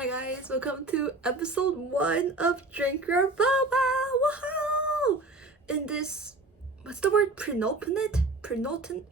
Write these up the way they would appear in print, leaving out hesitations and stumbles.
Hi guys, welcome to episode 1 of Drink Your Boba! Woohoo! In this, what's the word? Penultimate?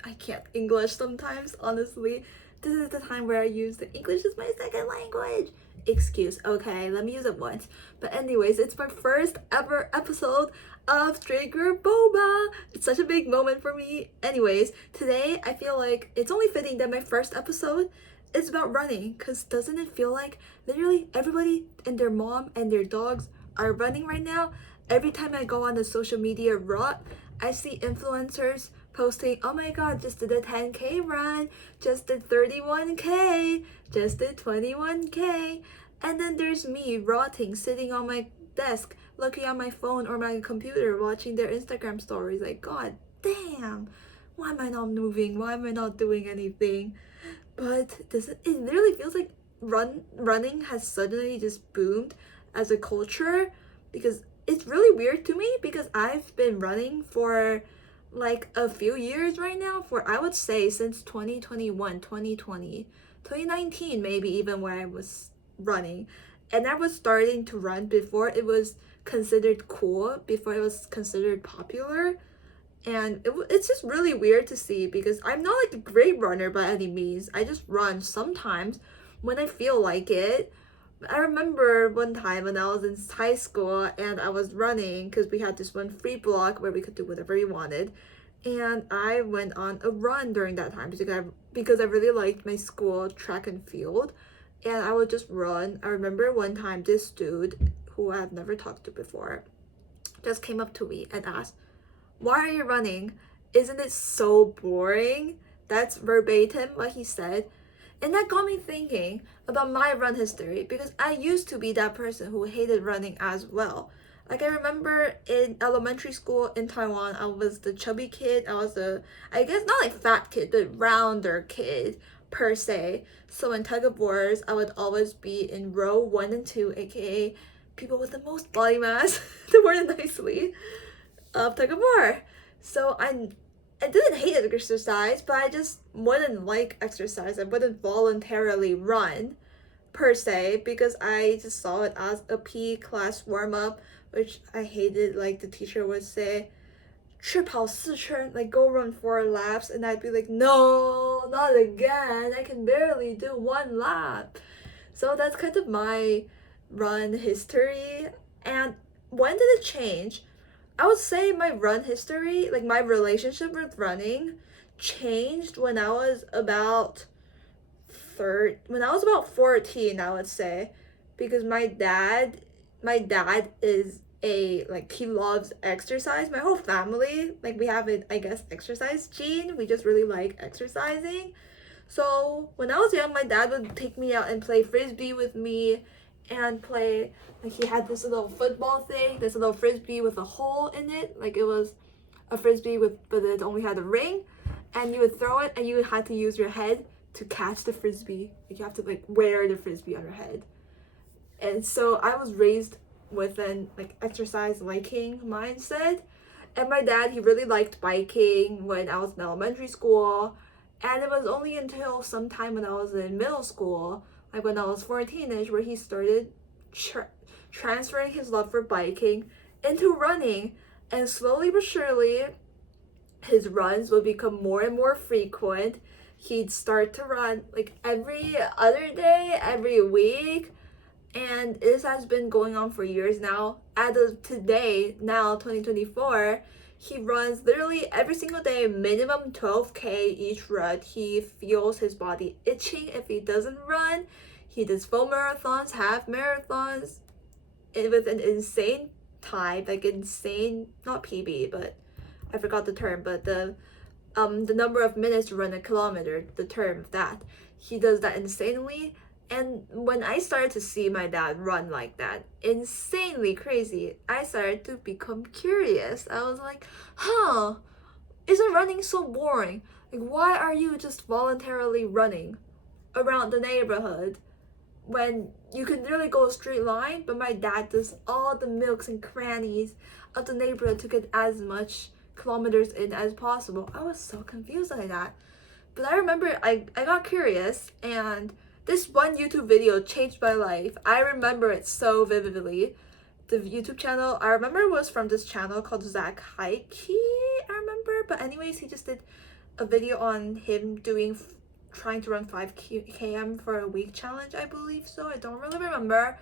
I can't English sometimes, honestly. This is the time where I use the English as my second language. Excuse, okay, let me use it once. But anyways, it's my first ever episode of Drink Your Boba! It's such a big moment for me. Anyways, today I feel like it's only fitting that my first episode is about running, because doesn't it feel like literally everybody and their mom and their dogs are running right now? Every time I go on the social media rut, I see influencers posting, oh my god, just did a 10k run, just did 31k, just did 21k, and then there's me rotting, sitting on my desk, looking on my phone or my computer, watching their Instagram stories, like, god damn, why am I not moving? Why am I not doing anything? But it literally feels like running has suddenly just boomed as a culture, because it's really weird to me, because I've been running for like a few years right now, for I would say since 2021, 2020, 2019 maybe, even, where I was running. And I was starting to run before it was considered cool, before it was considered popular. And it's just really weird to see, because I'm not like a great runner by any means. I just run sometimes when I feel like it. I remember one time when I was in high school and I was running, because we had this one free block where we could do whatever we wanted, and I went on a run during that time because I really liked my school track and field, and I would just run. I remember one time this dude, who I've never talked to before, just came up to me and asked, why are you running? Isn't it so boring? That's verbatim what he said. And that got me thinking about my run history, because I used to be that person who hated running as well. Like, I remember in elementary school in Taiwan, I was the chubby kid. I was I guess not like fat kid, but rounder kid per se. So in tug of wars, I would always be in row 1 and 2, aka people with the most body mass, to word it nicely, of tug of war. So I didn't hate exercise, but I just wouldn't like exercise. I wouldn't voluntarily run per se, because I just saw it as a PE class warm up, which I hated. Like, the teacher would say, 去跑4圈, like go run 4 laps, and I'd be like, no, not again. I can barely do 1 lap. So that's kind of my run history. And when did it change? I would say my run history, like my relationship with running, changed when I was about 14, I would say, because my dad is he loves exercise. My whole family, like, we have it, I guess, exercise gene. We just really like exercising. So when I was young, my dad would take me out and play frisbee with me, and play, like, he had this little football thing, this little frisbee with a hole in it, like it was a frisbee but it only had a ring, and you would throw it and you had to use your head to catch the frisbee. Like, you have to like wear the frisbee on your head. And so I was raised with an like exercise liking mindset. And my dad, he really liked biking when I was in elementary school, and it was only until sometime when I was in middle school, like when I was 14ish, where he started transferring his love for biking into running. And slowly but surely, his runs would become more and more frequent. He'd start to run like every other day, every week. And this has been going on for years now. As of today, now 2024, he runs literally every single day, minimum 12k each run. He feels his body itching if he doesn't run. He does full marathons, half marathons, with an insane time, like insane, not PB, but I forgot the term, but the number of minutes to run a kilometer, the term of that. He does that insanely. And when I started to see my dad run like that, insanely crazy, I started to become curious. I was like, isn't running so boring? Like, why are you just voluntarily running around the neighborhood when you can literally go a straight line? But my dad does all the nooks and crannies of the neighborhood to get as much kilometers in as possible. I was so confused by that. But I remember I got curious, and This one YouTube video changed my life. I remember it so vividly. The YouTube channel, I remember it was from this channel called Zach Heike, I remember. But anyways, he just did a video on him trying to run 5 km for a week challenge, I believe so. I don't really remember.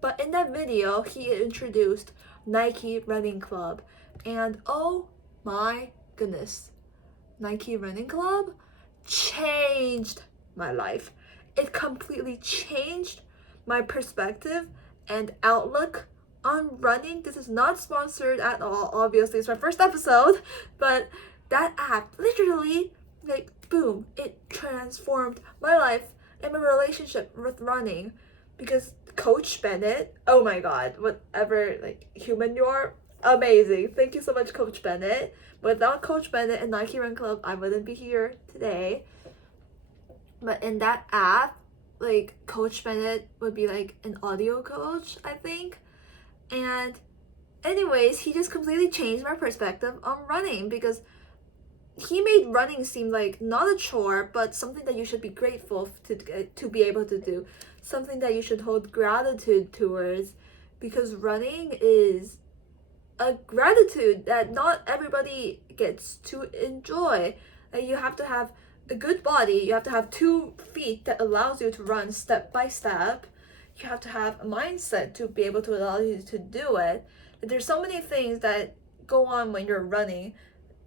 But in that video, he introduced Nike Running Club. And oh my goodness, Nike Running Club changed my life. It completely changed my perspective and outlook on running. This is not sponsored at all. Obviously, it's my first episode, but that app literally, like, boom, it transformed my life and my relationship with running. Because Coach Bennett, oh my god, whatever like human you are, amazing. Thank you so much, Coach Bennett. Without Coach Bennett and Nike Run Club, I wouldn't be here today. But in that app, like, Coach Bennett would be like an audio coach, I think. And anyways, he just completely changed my perspective on running, because he made running seem like not a chore, but something that you should be grateful to be able to do. Something that you should hold gratitude towards, because running is a gratitude that not everybody gets to enjoy. Like, you have to have a good body, you have to have 2 feet that allows you to run step by step, you have to have a mindset to be able to allow you to do it. There's so many things that go on when you're running,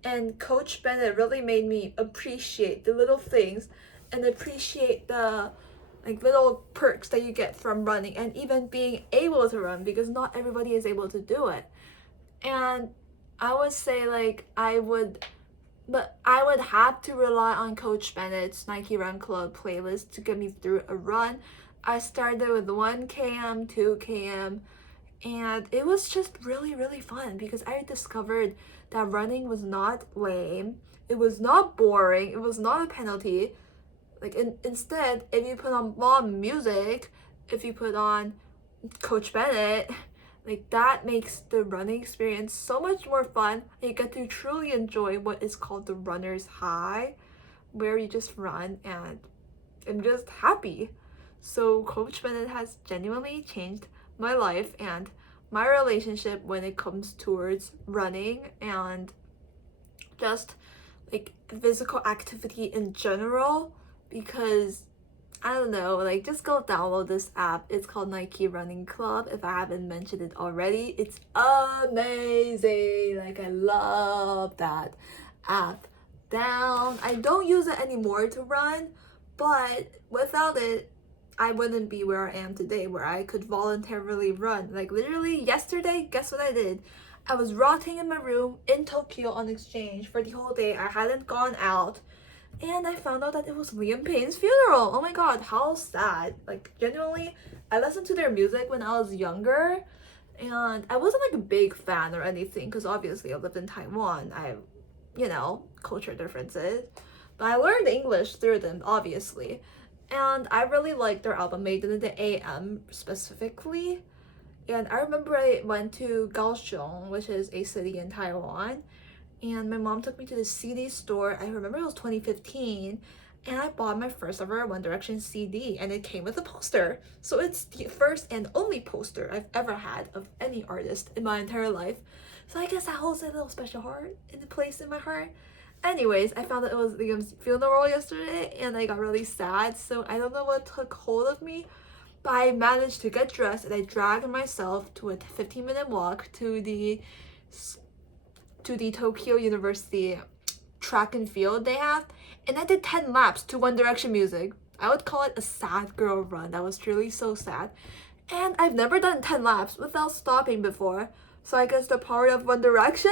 and Coach Bennett really made me appreciate the little things and appreciate the like little perks that you get from running and even being able to run, because not everybody is able to do it. And I would say like I would have to rely on Coach Bennett's Nike Run Club playlist to get me through a run. I started with 1 km, 2 km, and it was just really, really fun, because I discovered that running was not lame, it was not boring, it was not a penalty. Like, instead, if you put on mom music, if you put on Coach Bennett, like, that makes the running experience so much more fun. You get to truly enjoy what is called the runner's high, where you just run and I'm just happy. So Coach Bennett has genuinely changed my life and my relationship when it comes towards running and just like physical activity in general. Because I don't know, like, just go download this app. It's called Nike Running Club. If I haven't mentioned it already, it's amazing. Like, I love that app. I don't use it anymore to run, but without it, I wouldn't be where I am today, where I could voluntarily run. Like, literally yesterday, guess what I did? I was rotting in my room in Tokyo on exchange for the whole day. I hadn't gone out. And I found out that it was Liam Payne's funeral. Oh my god, how sad. Like, genuinely, I listened to their music when I was younger, and I wasn't like a big fan or anything, because obviously I lived in Taiwan. Culture differences. But I learned English through them, obviously. And I really liked their album Made in the AM specifically. And I remember I went to Kaohsiung, which is a city in Taiwan, and my mom took me to the CD store. I remember it was 2015, and I bought my first ever One Direction CD, and it came with a poster. So it's the first and only poster I've ever had of any artist in my entire life. So I guess that holds a little special heart in the place in my heart. Anyways, I found that it was Liam's funeral yesterday, and I got really sad. So I don't know what took hold of me, but I managed to get dressed, and I dragged myself to a 15-minute walk to the Tokyo University track and field they have, and I did 10 laps to One Direction music. I would call it a sad girl run. That was truly so sad. And I've never done 10 laps without stopping before. So I guess the power of One Direction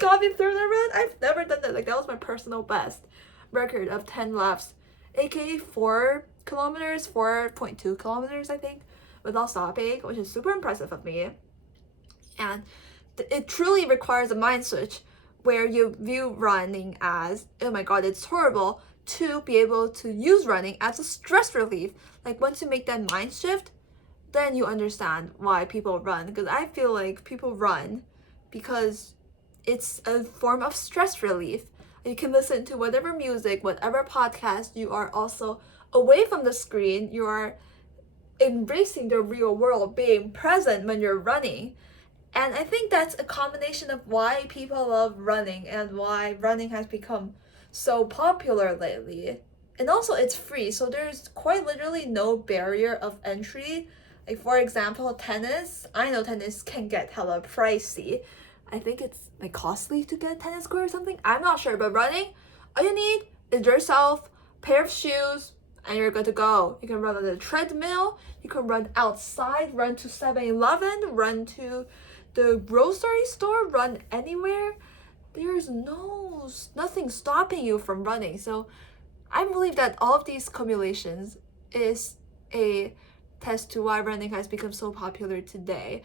got me through the run. I've never done that. Like, that was my personal best record of 10 laps, aka 4 kilometers, 4.2 kilometers, I think, without stopping, which is super impressive of me. And it truly requires a mind switch where you view running as, oh my god, it's horrible, to be able to use running as a stress relief. Like, once you make that mind shift, then you understand why people run. Because I feel like people run because it's a form of stress relief. You can listen to whatever music, whatever podcast you are also away from the screen, you are embracing the real world, being present when you're running. And I think that's a combination of why people love running and why running has become so popular lately. And also it's free, so there's quite literally no barrier of entry. Like for example, tennis. I know tennis can get hella pricey. I think it's like costly to get a tennis court or something. I'm not sure, but running, all you need is yourself, pair of shoes, and you're good to go. You can run on the treadmill, you can run outside, run to 7-Eleven, run to the grocery store, run anywhere. There's nothing stopping you from running. So I believe that all of these accumulations is a test to why running has become so popular today.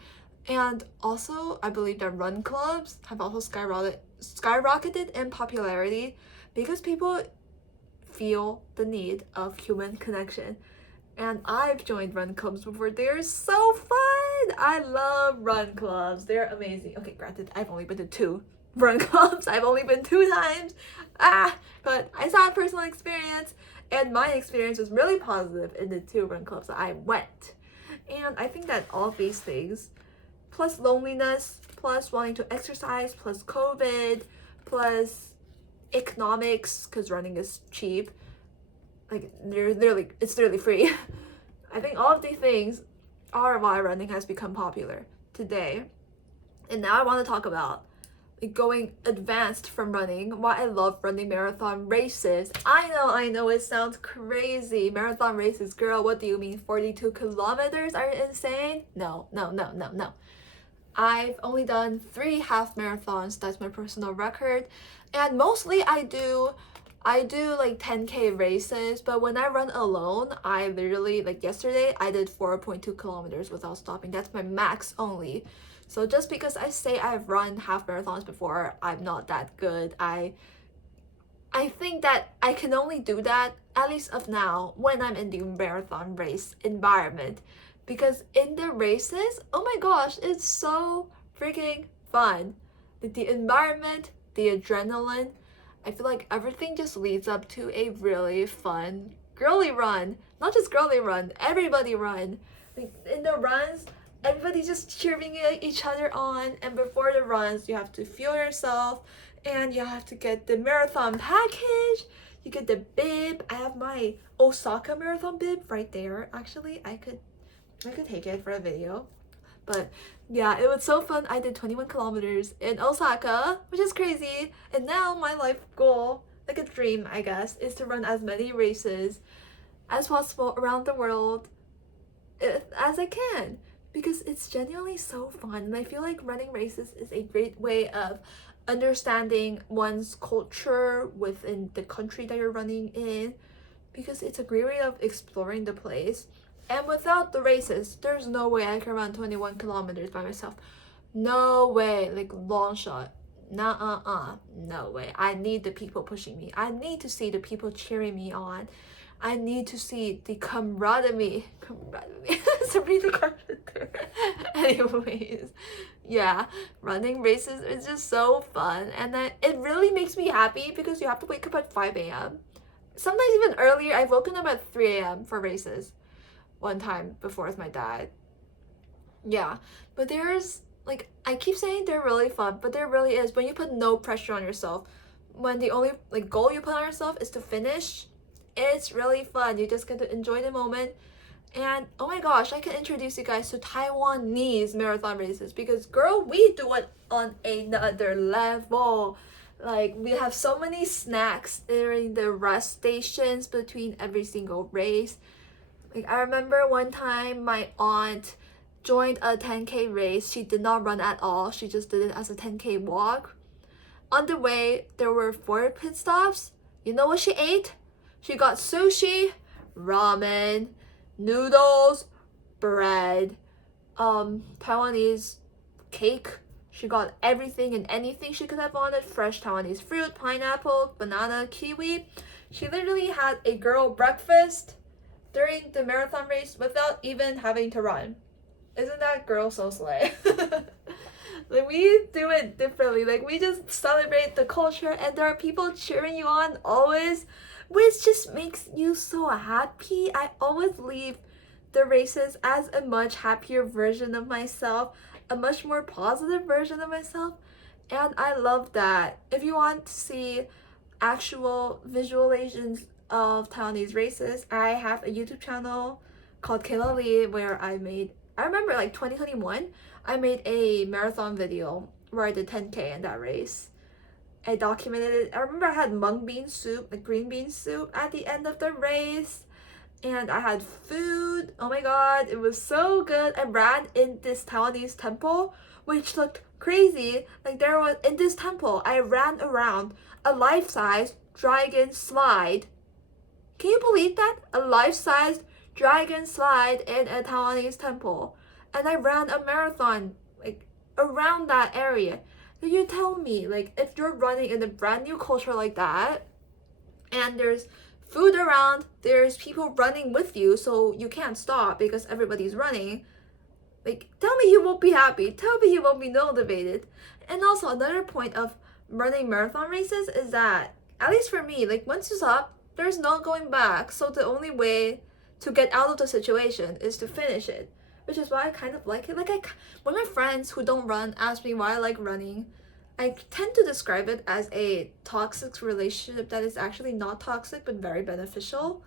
And also, I believe that run clubs have also skyrocketed in popularity because people feel the need of human connection. And I've joined run clubs before. They're so fun! I love run clubs. They're amazing. Okay, granted, I've only been to 2 run clubs. I've only been 2 times. But I saw a personal experience, and my experience was really positive in the 2 run clubs that I went. And I think that all of these things, plus loneliness, plus wanting to exercise, plus COVID, plus economics, because running is cheap, like it's literally free. I think all of these things are why running has become popular today. And now I want to talk about like going advanced from running, why I love running marathon races. I know it sounds crazy. Marathon races, girl, what do you mean 42 kilometers? Are you insane? No. I've only done 3 half marathons. That's my personal record. And mostly I do like 10K races, but when I run alone, I literally, like yesterday, I did 4.2 kilometers without stopping. That's my max only. So just because I say I've run half marathons before, I'm not that good. I think that I can only do that, at least of now, when I'm in the marathon race environment. Because in the races, oh my gosh, it's so freaking fun. The environment, the adrenaline, I feel like everything just leads up to a really fun girly run. Not just girly run, everybody run. Like in the runs, everybody's just cheering each other on, and before the runs, you have to fuel yourself, and you have to get the marathon package. You get the bib. I have my Osaka marathon bib right there. Actually, I could take it for a video. But yeah, it was so fun. I did 21 kilometers in Osaka, which is crazy. And now my life goal, like a dream, I guess, is to run as many races as possible around the world as I can, because it's genuinely so fun. And I feel like running races is a great way of understanding one's culture within the country that you're running in, because it's a great way of exploring the place. And without the races, there's no way I can run 21 kilometers by myself. No way, like long shot. No way. I need the people pushing me. I need to see the people cheering me on. I need to see the camaraderie. Sabrina Carpenter. Anyways, yeah, running races is just so fun. And then it really makes me happy because you have to wake up at 5 a.m. Sometimes even earlier. I've woken up at 3 a.m. for races one time before with my dad. Yeah, but there's like, I keep saying they're really fun, but there really is when you put no pressure on yourself. When the only like goal you put on yourself is to finish, it's really fun. You just get to enjoy the moment. And oh my gosh, I can introduce you guys to Taiwanese marathon races, because girl, we do it on another level. Like, we have so many snacks during the rest stations between every single race. Like, I remember one time my aunt joined a 10K race. She did not run at all. She just did it as a 10K walk. On the way, there were 4 pit stops. You know what she ate? She got sushi, ramen, noodles, bread, Taiwanese cake. She got everything and anything she could have wanted. Fresh Taiwanese fruit, pineapple, banana, kiwi. She literally had a girl breakfast during the marathon race without even having to run. Isn't that girl so slay? Like, we do it differently. Like, we just celebrate the culture, and there are people cheering you on always which just makes you so happy. I always leave the races as a much happier version of myself, a much more positive version of myself, and I love that. If you want to see actual visualizations of Taiwanese races, I have a YouTube channel called Kayla Lee where I remember like 2021, I made a marathon video where I did 10K in that race. I documented it. I remember I had mung bean soup, like green bean soup at the end of the race. And I had food. Oh my god, it was so good. I ran in this Taiwanese temple, which looked crazy. Like there was, in this temple, I ran around a life-size dragon slide. Can you believe that? A life-sized dragon slide in a Taiwanese temple. And I ran a marathon, like, around that area. So you tell me, like, if you're running in a brand new culture like that, and there's food around, there's people running with you, so you can't stop because everybody's running, like, tell me you won't be happy. Tell me you won't be motivated. And also, another point of running marathon races is that, at least for me, like, once you stop, there's no going back. So the only way to get out of the situation is to finish it, which is why I kind of like it. Like, when my friends who don't run ask me why I like running, I tend to describe it as a toxic relationship that is actually not toxic but very beneficial.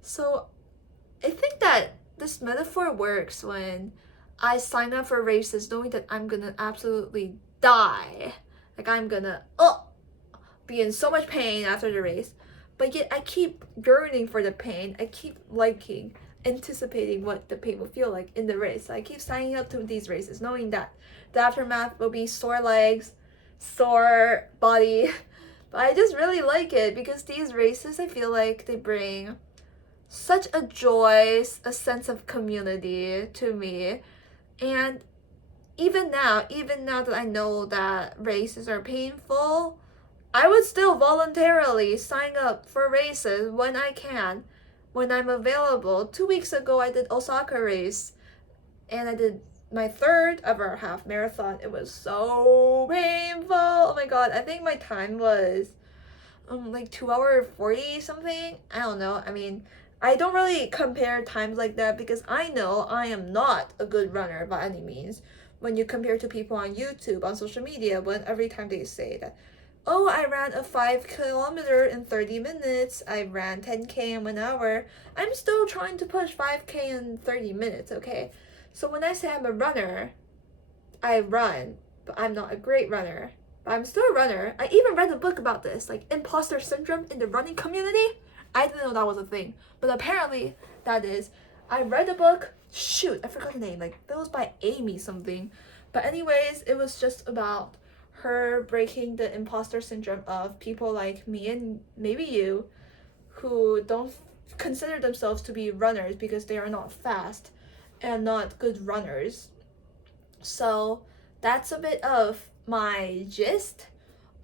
So I think that this metaphor works when I sign up for races knowing that I'm gonna absolutely die. Like, I'm gonna be in so much pain after the race. But yet I keep yearning for the pain. I keep liking, anticipating what the pain will feel like in the race. So I keep signing up to these races knowing that the aftermath will be sore legs, sore body. But I just really like it because these races, I feel like they bring such a joy, a sense of community to me. And even now that I know that races are painful, I would still voluntarily sign up for races when I can, when I'm available. 2 weeks ago, I did Osaka race, and I did my third ever half marathon. It was so painful. Oh my god, I think my time was like 2 hour 40 something. I don't know. I mean, I don't really compare times like that because I know I am not a good runner by any means. When you compare to people on YouTube, on social media, when every time they say that, oh, I ran a 5 kilometer in 30 minutes, I ran 10K in 1 hour, I'm still trying to push 5K in 30 minutes, okay? So when I say I'm a runner, I run, but I'm not a great runner. But I'm still a runner. I even read a book about this, like imposter syndrome in the running community. I didn't know that was a thing, but apparently that is. I read the book, shoot, I forgot the name, like it was by Amy something. But anyways, it was just about her breaking the imposter syndrome of people like me and maybe you who don't consider themselves to be runners because they are not fast and not good runners. So that's a bit of my gist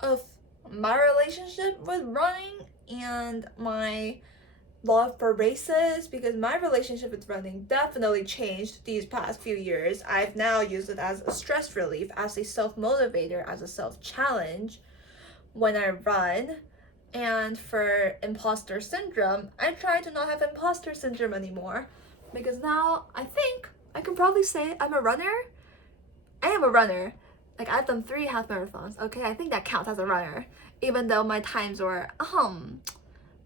of my relationship with running and my love for races, because my relationship with running definitely changed these past few years. I've now used it as a stress relief, as a self-motivator, as a self-challenge when I run. And for imposter syndrome, I try to not have imposter syndrome anymore, because now I think I can probably say I'm a runner. I am a runner. Like, I've done 3 half marathons, okay? I think that counts as a runner, even though my times were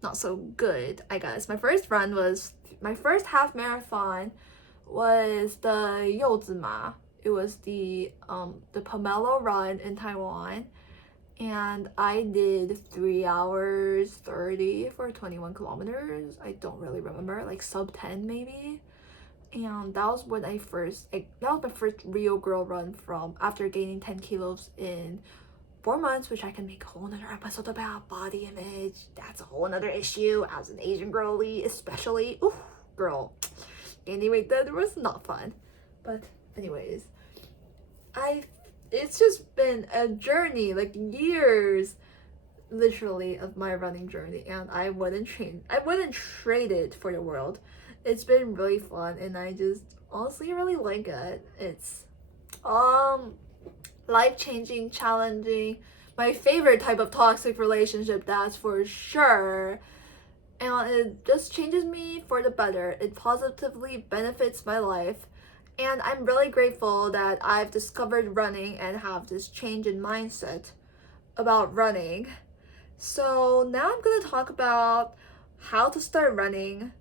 not so good, I guess. My first half marathon was the Youzima. It was the Pomelo run in Taiwan, and I did 3 hours 30 for 21 kilometers. I don't really remember, like sub 10 maybe. And that was when that was my first real girl run from after gaining 10 kilos in 4 months, which I can make a whole nother episode about body image. That's a whole nother issue as an Asian girly, especially. Ooh, girl, gaining weight that was not fun. But anyways, it's just been a journey, like years, literally, of my running journey, and I wouldn't trade it for the world. It's been really fun, and I just honestly really like it. It's life-changing, challenging, my favorite type of toxic relationship, that's for sure. and it just changes me for the better. It positively benefits my life, and I'm really grateful that I've discovered running and have this change in mindset about running. So now I'm gonna talk about how to start running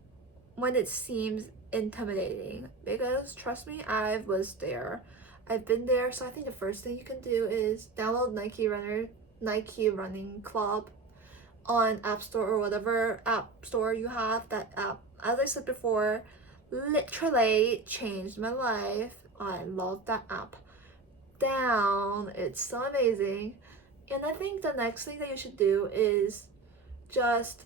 when it seems intimidating, because trust me, I was there. I've been there. So I think the first thing you can do is download Nike Running Club on App Store or whatever app store you have. That app, as I said before, literally changed my life. I love that app. It's so amazing. And I think the next thing that you should do is just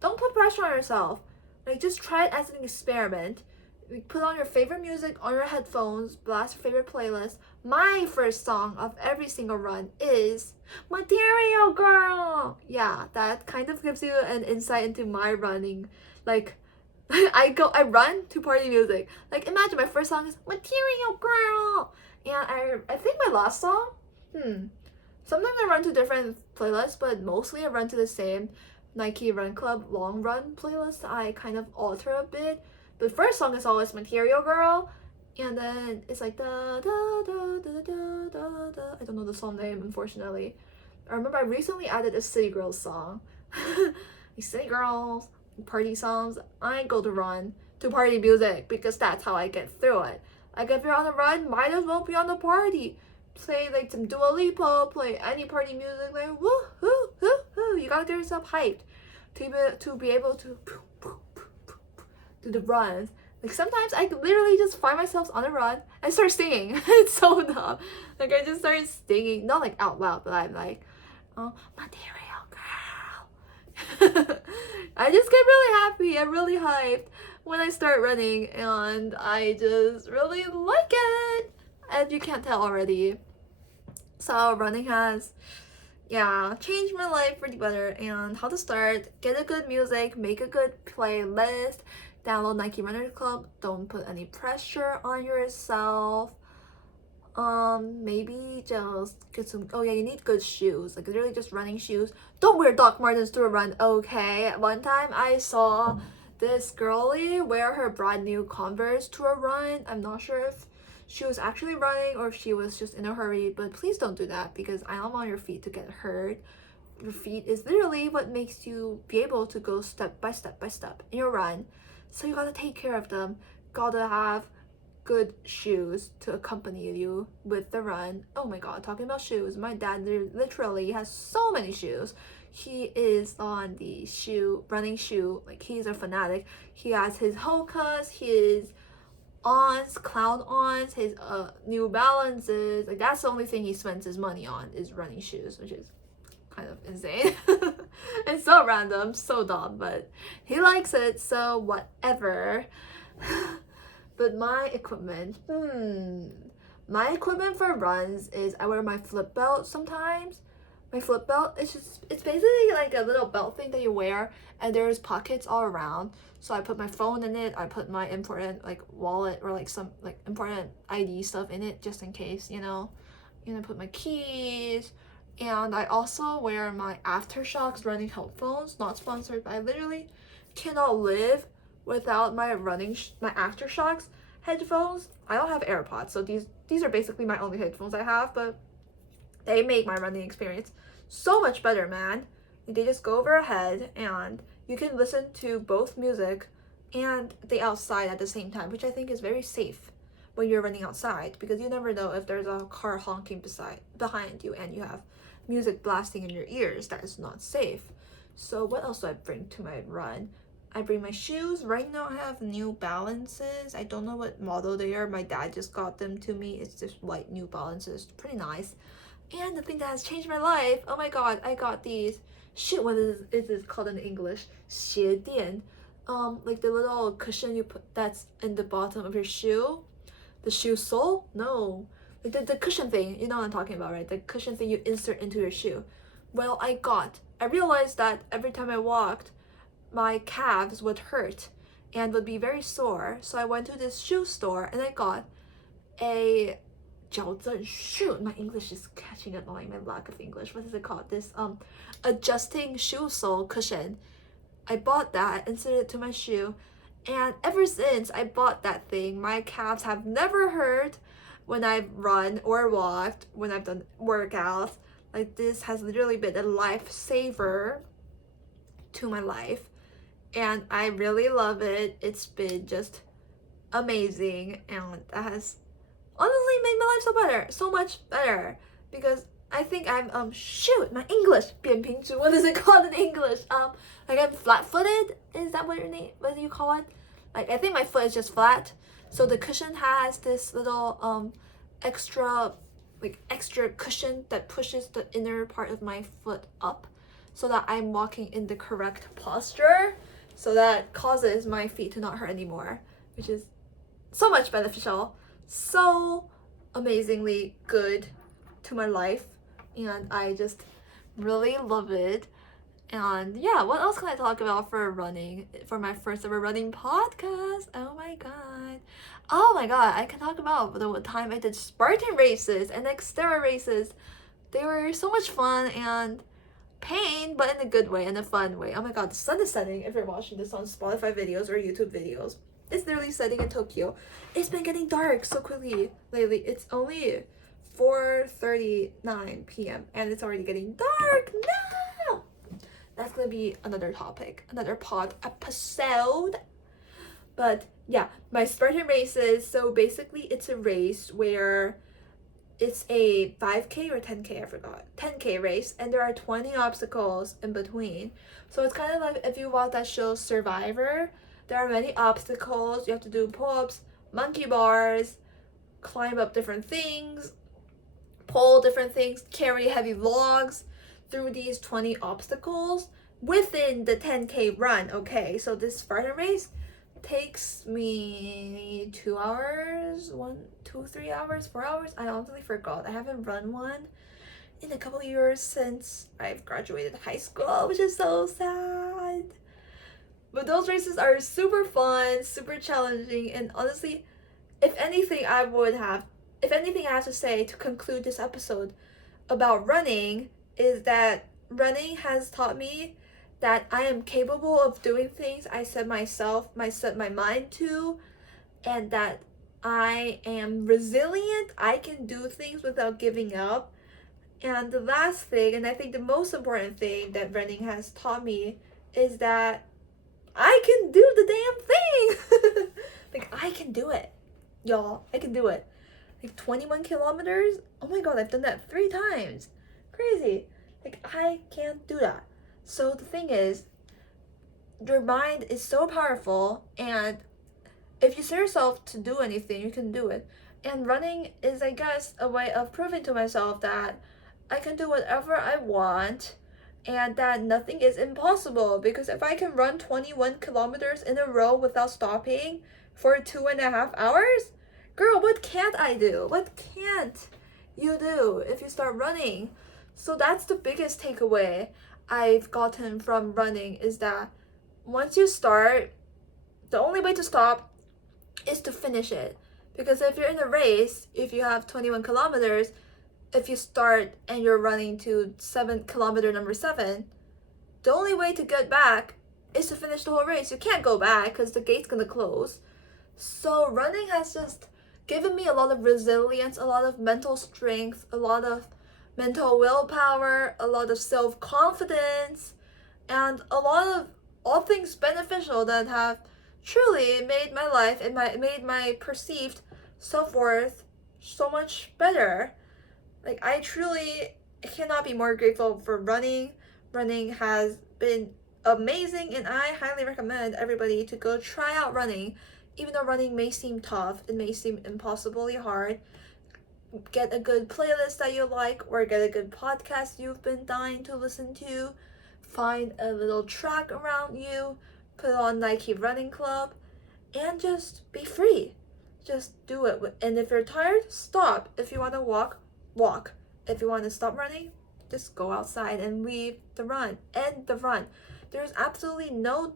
don't put pressure on yourself. Like, just try it as an experiment. You put on your favorite music on your headphones, blast your favorite playlist. My first song of every single run is Material Girl. Yeah, that kind of gives you an insight into my running. Like, I run to party music. Like, imagine my first song is Material Girl. And I think my last song, sometimes I run to different playlists, but mostly I run to the same Nike Run Club long run playlist. I kind of alter a bit. But first song is always Material Girl, and then it's like da da da da da da da. I don't know the song name, unfortunately. I remember I recently added a City Girls song. City Girls, party songs. I go to run to party music because that's how I get through it. Like, if you're on a run, might as well be on the party. Play like some Dua Lipa, play any party music, like woo hoo hoo hoo. You gotta get yourself hyped to be able to do the runs. Like, sometimes I literally just find myself on a run and start singing. It's so dumb. Like, I just start singing, not like out loud, but I'm like, oh, Material Girl. I just get really happy and really hyped when I start running, and I just really like it, as you can't tell already. So running has changed my life for the better. And how to start: get a good music, make a good playlist, download Nike Runner Club. Don't put any pressure on yourself. Maybe just get some, you need good shoes, like literally just running shoes. Don't wear Doc Martens to a run, okay? One time I saw this girlie wear her brand new Converse to a run. I'm not sure if she was actually running or if she was just in a hurry, but please don't do that, because I don't want your feet to get hurt. Your feet is literally what makes you be able to go step by step by step in your run. So you gotta take care of them. Gotta have good shoes to accompany you with the run. Oh my god, talking about shoes, my dad literally has so many shoes. He is on the running shoe, like, he's a fanatic. He has his Hokas, his cloud ons, his New Balances. Like, that's the only thing he spends his money on, is running shoes, which is kind of insane. It's so random, so dumb, but he likes it, so whatever. But my equipment for runs is, I wear my flip belt sometimes. My flip belt, it's basically like a little belt thing that you wear, and there's pockets all around. So I put my phone in it, I put my important like wallet or like some like important ID stuff in it, just in case, and I put my keys. And I also wear my Aftershocks running headphones, not sponsored, but I literally cannot live without my my Aftershocks headphones. I don't have AirPods, so these are basically my only headphones I have, but they make my running experience so much better, man. They just go over ahead, and you can listen to both music and the outside at the same time, which I think is very safe when you're running outside, because you never know if there's a car honking behind you and you have music blasting in your ears. That is not safe. So what else do I bring to my run? I bring my shoes. Right now I have New Balances. I don't know what model they are. My dad just got them to me. It's just white New Balances. Pretty nice. And the thing that has changed my life, oh my god, I got these. Shit, what is it called in English? 鞋垫. Like the little cushion you put that's in the bottom of your shoe. The shoe sole? No. Like the cushion thing, you know what I'm talking about, right? The cushion thing you insert into your shoe. Well, I realized that every time I walked, my calves would hurt and would be very sore. So I went to this shoe store and I got a 矫正 shoe. My English is catching up on my lack of English. What is it called? This adjusting shoe sole cushion. I bought that and sent it to my shoe. And ever since I bought that thing, my calves have never hurt when I've run or walked, when I've done workouts. Like, this has literally been a lifesaver to my life. And I really love it. It's been just amazing. And that has honestly made my life so much better. Because I think I'm, my English, 扁平足, what is it called in English? Like, I'm flat-footed? Is that what do you call it? Like, I think my foot is just flat. So the cushion has this little, extra cushion that pushes the inner part of my foot up so that I'm walking in the correct posture. So that causes my feet to not hurt anymore, which is so much beneficial. So amazingly good to my life. And I just really love it. And yeah, what else can I talk about for running? For my first ever running podcast. Oh my god, I can talk about the time I did Spartan races and Xterra races. They were so much fun and pain, but in a good way, in a fun way. Oh my god, the sun is setting if you're watching this on Spotify videos or YouTube videos. It's literally setting in Tokyo. It's been getting dark so quickly lately. It's only 4:39 p.m. and it's already getting dark now. That's gonna be another topic, another pod episode. But yeah, my Spartan races, so basically it's a race where it's a 5K or 10K, I forgot. 10K race, and there are 20 obstacles in between. So it's kind of like if you watch that show Survivor, there are many obstacles. You have to do pull-ups, monkey bars, climb up different things, pull different things, carry heavy logs through these 20 obstacles within the 10K run. Okay, so this Spartan race takes me 2 hours, 3 hours, 4 hours. I honestly forgot. I haven't run one in a couple years since I've graduated high school, which is so sad. But those races are super fun, super challenging, and honestly, if anything I have to say to conclude this episode about running is that running has taught me that I am capable of doing things I set my mind to, and that I am resilient. I can do things without giving up. And the last thing, and I think the most important thing that running has taught me, is that I can do the damn thing. Like, I can do it, y'all. I can do it. Like 21 kilometers. Oh my god, I've done that 3 times. Crazy. Like, I can't do that. So the thing is, your mind is so powerful, and if you set yourself to do anything, you can do it. And running is, I guess, a way of proving to myself that I can do whatever I want and that nothing is impossible. Because if I can run 21 kilometers in a row without stopping for 2.5 hours, girl, what can't I do? What can't you do if you start running? So that's the biggest takeaway I've gotten from running, is that once you start, the only way to stop is to finish it. Because if you're in a race, if you have 21 kilometers, if you start and you're running to kilometer number 7, the only way to get back is to finish the whole race. You can't go back because the gate's gonna close. So running has just given me a lot of resilience, a lot of mental strength, a lot of mental willpower, a lot of self-confidence, and a lot of all things beneficial that have truly made my life and made my perceived self-worth so much better. Like, I truly cannot be more grateful for running. Running has been amazing, and I highly recommend everybody to go try out running. Even though running may seem tough, it may seem impossibly hard, get a good playlist that you like, or get a good podcast you've been dying to listen to. Find a little track around you, put on Nike Running Club, and just be free. Just do it. And if you're tired, stop. If you want to walk, walk. If you want to stop running, just go outside and leave the run. End the run. There's absolutely no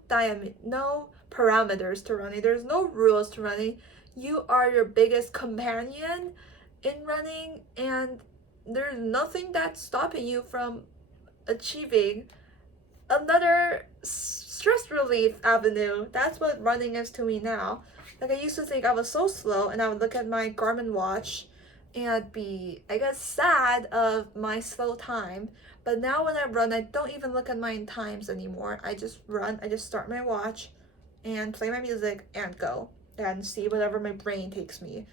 parameters to running. There's no rules to running. You are your biggest companion in running, and there's nothing that's stopping you from achieving another stress relief avenue. That's what running is to me now. Like, I used to think I was so slow, and I would look at my Garmin watch and I'd be, I guess, sad of my slow time. But now when I run, I don't even look at my times anymore. I just run, I just start my watch and play my music and go and see whatever my brain takes me.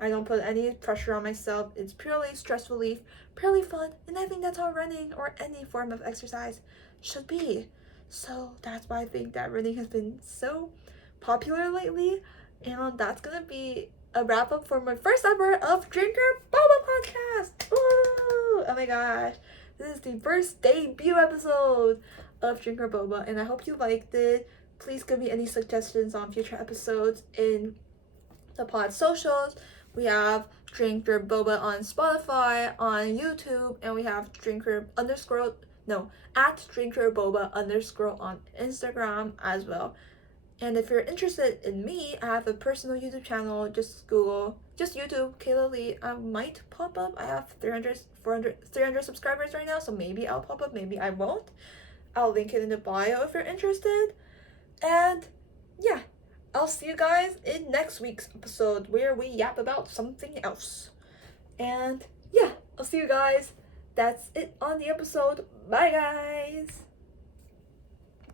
I don't put any pressure on myself. It's purely stress relief, purely fun, and I think that's how running or any form of exercise should be. So that's why I think that running has been so popular lately. And that's gonna be a wrap up for my first ever of Drink Your Boba podcast. Woo! Oh my gosh. This is the first debut episode of Drink Your Boba, and I hope you liked it. Please give me any suggestions on future episodes in the pod socials. We have Drink Your Boba on Spotify, on YouTube, and we have at Drink Your Boba _ on Instagram as well. And if you're interested in me, I have a personal YouTube channel. Just YouTube, Kayla Lee. I might pop up. I have 300 subscribers right now, so maybe I'll pop up, maybe I won't. I'll link it in the bio if you're interested. And yeah, I'll see you guys in next week's episode where we yap about something else. And yeah, I'll see you guys. That's it on the episode. Bye, guys.